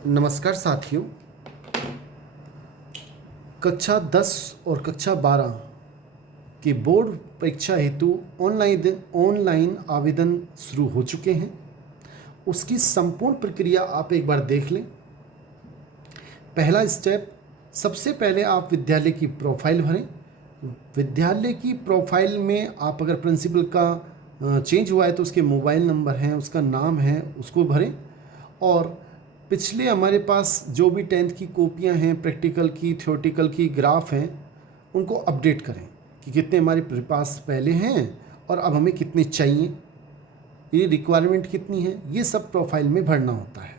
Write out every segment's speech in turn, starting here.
नमस्कार साथियों। कक्षा 10 और कक्षा 12 की बोर्ड परीक्षा हेतु ऑनलाइन आवेदन शुरू हो चुके हैं। उसकी संपूर्ण प्रक्रिया आप एक बार देख लें। पहला स्टेप, सबसे पहले आप विद्यालय की प्रोफाइल भरें। विद्यालय की प्रोफाइल में आप अगर प्रिंसिपल का चेंज हुआ है तो उसके मोबाइल नंबर हैं, उसका नाम है, उसको भरें। और पिछले हमारे पास जो भी 10th की कॉपियां हैं, प्रैक्टिकल की, थ्योरेटिकल की ग्राफ हैं, उनको अपडेट करें कि कितने हमारे पास पहले हैं और अब हमें कितने चाहिए, ये रिक्वायरमेंट कितनी है, ये सब प्रोफाइल में भरना होता है।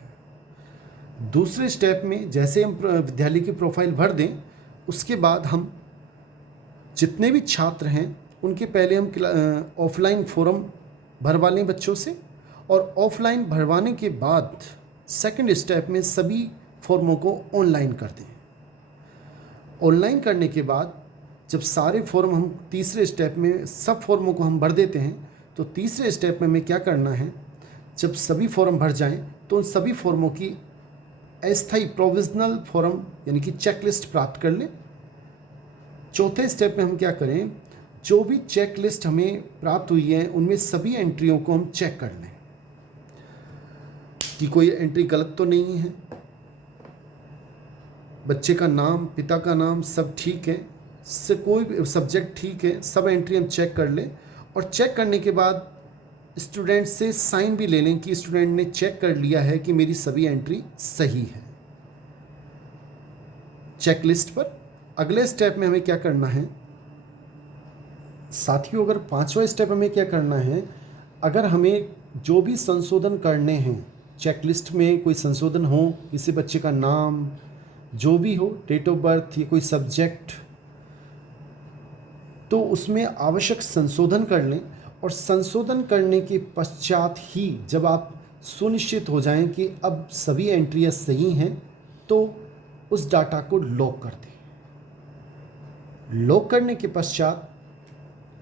दूसरे स्टेप में जैसे हम विद्यालय की प्रोफाइल भर दें, उसके बाद हम जितने भी छात्र हैं उनके पहले हम ऑफलाइन फॉर्म भरवा लें बच्चों से, और ऑफलाइन भरवाने के बाद सेकंड स्टेप में सभी फॉर्मों को ऑनलाइन कर दें। ऑनलाइन करने के बाद जब सारे फॉर्म हम तीसरे स्टेप में सब फॉर्मों को हम भर देते हैं, तो तीसरे स्टेप में हमें क्या करना है, जब सभी फॉर्म भर जाएं तो उन सभी फॉर्मों की अस्थायी प्रोविजनल फॉर्म यानी कि चेकलिस्ट प्राप्त कर लें। चौथे स्टेप में हम क्या करें, जो भी चेकलिस्ट हमें प्राप्त हुई है उनमें सभी एंट्रियों को हम चेक कर लें कि कोई एंट्री गलत तो नहीं है, बच्चे का नाम, पिता का नाम सब ठीक है, से कोई भी सब्जेक्ट ठीक है, सब एंट्री हम चेक कर लें। और चेक करने के बाद स्टूडेंट से साइन भी ले लें कि स्टूडेंट ने चेक कर लिया है कि मेरी सभी एंट्री सही है चेकलिस्ट पर। अगले स्टेप में हमें क्या करना है साथियों, अगर पांचवा स्टेप हमें क्या करना है, अगर हमें जो भी संशोधन करने हैं, चेकलिस्ट में कोई संशोधन हो, किसी बच्चे का नाम जो भी हो, डेट ऑफ बर्थ या कोई सब्जेक्ट, तो उसमें आवश्यक संशोधन कर लें। और संशोधन करने के पश्चात ही जब आप सुनिश्चित हो जाएं कि अब सभी एंट्रियां सही हैं, तो उस डाटा को लॉक कर दें। लॉक करने के पश्चात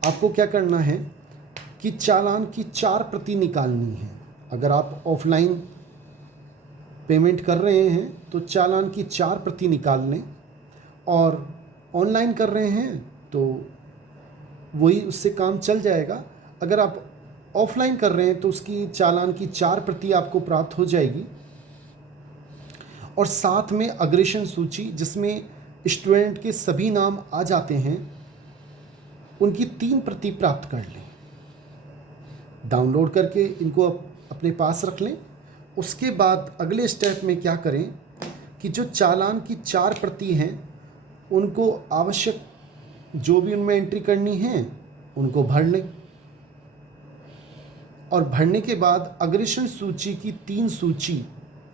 आपको क्या करना है कि चालान की 4 प्रति निकालनी है। अगर आप ऑफलाइन पेमेंट कर रहे हैं तो चालान की 4 प्रति निकाल लें, और ऑनलाइन कर रहे हैं तो वही, उससे काम चल जाएगा। अगर आप ऑफलाइन कर रहे हैं तो उसकी चालान की 4 प्रति आपको प्राप्त हो जाएगी, और साथ में अग्रेशन सूची जिसमें स्टूडेंट के सभी नाम आ जाते हैं, उनकी 3 प्रति प्राप्त कर लें। डाउनलोड करके इनको अपने पास रख लें। उसके बाद अगले स्टेप में क्या करें कि जो चालान की 4 प्रति हैं उनको आवश्यक जो भी उनमें एंट्री करनी है उनको भर लें, और भरने के बाद अग्रेशन सूची की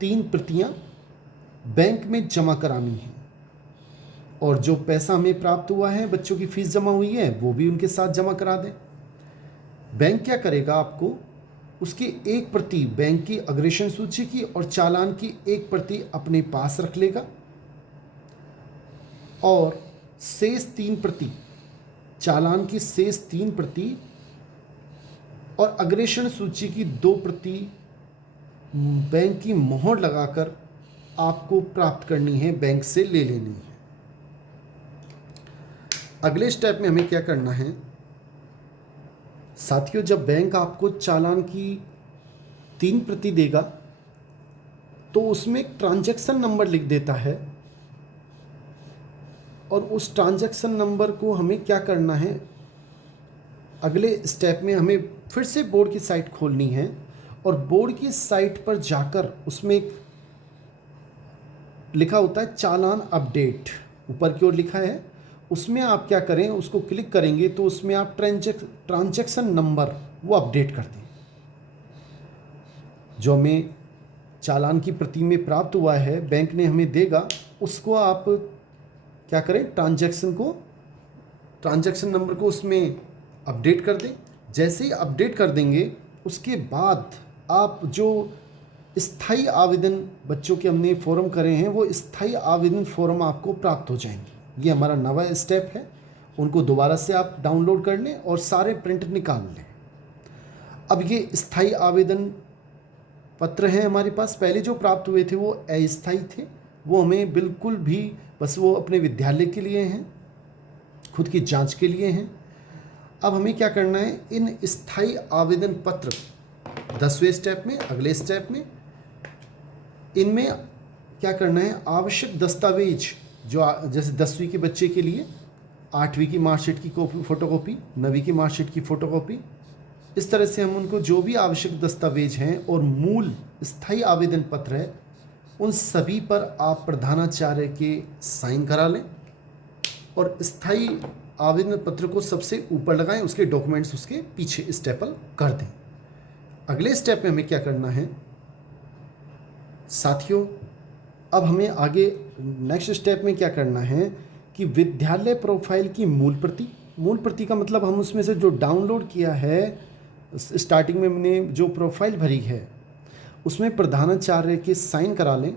3 प्रतियां बैंक में जमा करानी है, और जो पैसा हमें प्राप्त हुआ है, बच्चों की फीस जमा हुई है, वो भी उनके साथ जमा करा दें। बैंक क्या करेगा, आपको उसकी 1 प्रति बैंक की अग्रेशन सूची की और चालान की 1 प्रति अपने पास रख लेगा, और शेष 3 प्रति, चालान की शेष 3 प्रति और अग्रेशन सूची की 2 प्रति बैंक की मोहर लगाकर आपको प्राप्त करनी है, बैंक से ले लेनी है। अगले स्टेप में हमें क्या करना है साथियों, जब बैंक आपको चालान की 3 प्रति देगा तो उसमें एक ट्रांजैक्शन नंबर लिख देता है, और उस ट्रांजैक्शन नंबर को हमें क्या करना है, अगले स्टेप में हमें फिर से बोर्ड की साइट खोलनी है, और बोर्ड की साइट पर जाकर उसमें एक लिखा होता है चालान अपडेट, ऊपर की ओर लिखा है, उसमें आप क्या करें, उसको क्लिक करेंगे तो उसमें आप ट्रांजैक्शन नंबर वो अपडेट कर दें। जो हमें चालान की प्रति में प्राप्त हुआ है, बैंक ने हमें देगा, उसको आप क्या करें, ट्रांजैक्शन नंबर को उसमें अपडेट कर दें। जैसे ही अपडेट कर देंगे उसके बाद आप जो स्थायी आवेदन बच्चों के हमने फॉर्म करे हैं, वो स्थायी आवेदन फॉर्म आपको प्राप्त हो जाएंगे। ये हमारा नवा स्टेप है, उनको दोबारा से आप डाउनलोड कर लें और सारे प्रिंट निकाल लें। अब ये स्थायी आवेदन पत्र हैं हमारे पास, पहले जो प्राप्त हुए थे वो अस्थायी थे, वो हमें बिल्कुल भी बस वो अपने विद्यालय के लिए हैं, खुद की जांच के लिए हैं। अब हमें क्या करना है, इन स्थायी आवेदन पत्र 10वें स्टेप में, अगले स्टेप में इनमें क्या करना है, आवश्यक दस्तावेज जो जैसे 10वीं के बच्चे के लिए 8वीं की मार्कशीट की कॉपी फोटोकॉपी, 9वीं की मार्कशीट की फ़ोटोकॉपी, इस तरह से हम उनको जो भी आवश्यक दस्तावेज हैं और मूल स्थायी आवेदन पत्र है उन सभी पर आप प्रधानाचार्य के साइन करा लें और स्थायी आवेदन पत्र को सबसे ऊपर लगाएं, उसके डॉक्यूमेंट्स उसके पीछे स्टेपल कर दें। अगले स्टेप में हमें क्या करना है साथियों, अब हमें आगे नेक्स्ट स्टेप में क्या करना है कि विद्यालय प्रोफाइल की मूल प्रति का मतलब हम उसमें से जो डाउनलोड किया है, स्टार्टिंग में हमने जो प्रोफाइल भरी है उसमें प्रधानाचार्य के साइन करा लें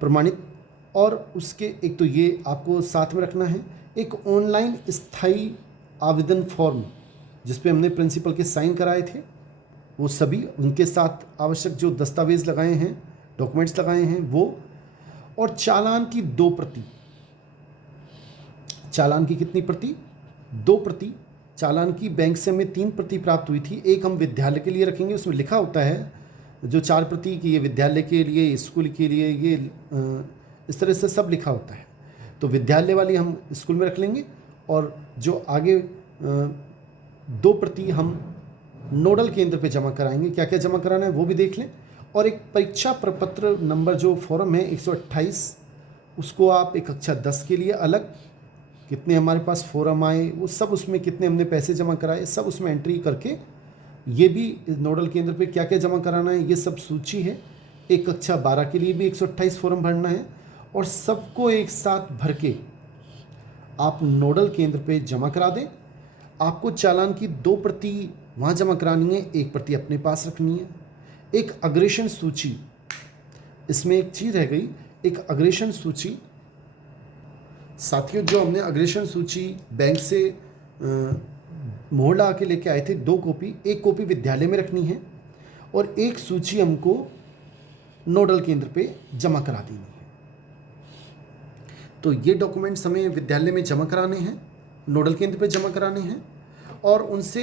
प्रमाणित, और उसके एक तो ये आपको साथ में रखना है, एक ऑनलाइन स्थायी आवेदन फॉर्म जिस पे हमने प्रिंसिपल के साइन कराए थे वो सभी, उनके साथ आवश्यक जो दस्तावेज लगाए हैं, डॉक्यूमेंट्स लगाए हैं वो, और चालान की 2 प्रति। चालान की कितनी प्रति? 2 प्रति। चालान की बैंक से हमें 3 प्रति प्राप्त हुई थी, एक हम विद्यालय के लिए रखेंगे, उसमें लिखा होता है जो 4 प्रति कि ये विद्यालय के लिए, स्कूल के लिए, ये इस तरह से सब लिखा होता है, तो विद्यालय वाली हम स्कूल में रख लेंगे, और जो आगे 2 प्रति हम नोडल केंद्र पे जमा कराएंगे। क्या क्या जमा कराना है वो भी देख लें, और एक परीक्षा प्रपत्र नंबर जो फॉर्म है 128, उसको आप एक कक्षा 10 के लिए अलग, कितने हमारे पास फॉर्म आए वो सब, उसमें कितने हमने पैसे जमा कराए सब उसमें एंट्री करके, ये भी नोडल केंद्र पे क्या क्या जमा कराना है ये सब सूची है। एक कक्षा 12 के लिए भी 128 फॉर्म भरना है, और सबको एक साथ भर के आप नोडल केंद्र पे जमा करा दें। आपको चालान की 2 प्रति वहाँ जमा करानी है, 1 प्रति अपने पास रखनी है। एक अग्रेषण सूची, इसमें एक चीज़ रह गई, एक अग्रेषण सूची साथियों, जो हमने अग्रेषण सूची बैंक से मोहर लगा के लेके आए थे 2 कॉपी, 1 कॉपी विद्यालय में रखनी है और 1 सूची हमको नोडल केंद्र पे जमा करा देनी है। तो ये डॉक्यूमेंट्स हमें विद्यालय में जमा कराने हैं, नोडल केंद्र पे जमा कराने हैं, और उनसे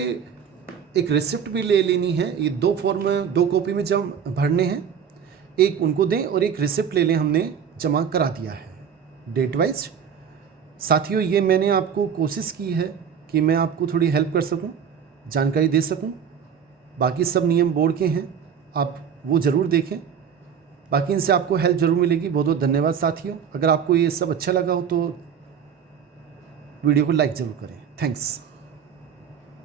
एक रिसिप्ट भी ले लेनी है। ये 2 फॉर्म 2 कॉपी में जम भरने हैं, एक उनको दें और एक रिसिप्ट ले लें, हमने जमा करा दिया है डेट वाइज। साथियों, ये मैंने आपको कोशिश की है कि मैं आपको थोड़ी हेल्प कर सकूं, जानकारी दे सकूं। बाकी सब नियम बोर्ड के हैं, आप वो ज़रूर देखें, बाकी इनसे आपको हेल्प ज़रूर मिलेगी। बहुत बहुत धन्यवाद साथियों। अगर आपको ये सब अच्छा लगा हो तो वीडियो को लाइक ज़रूर करें। थैंक्स।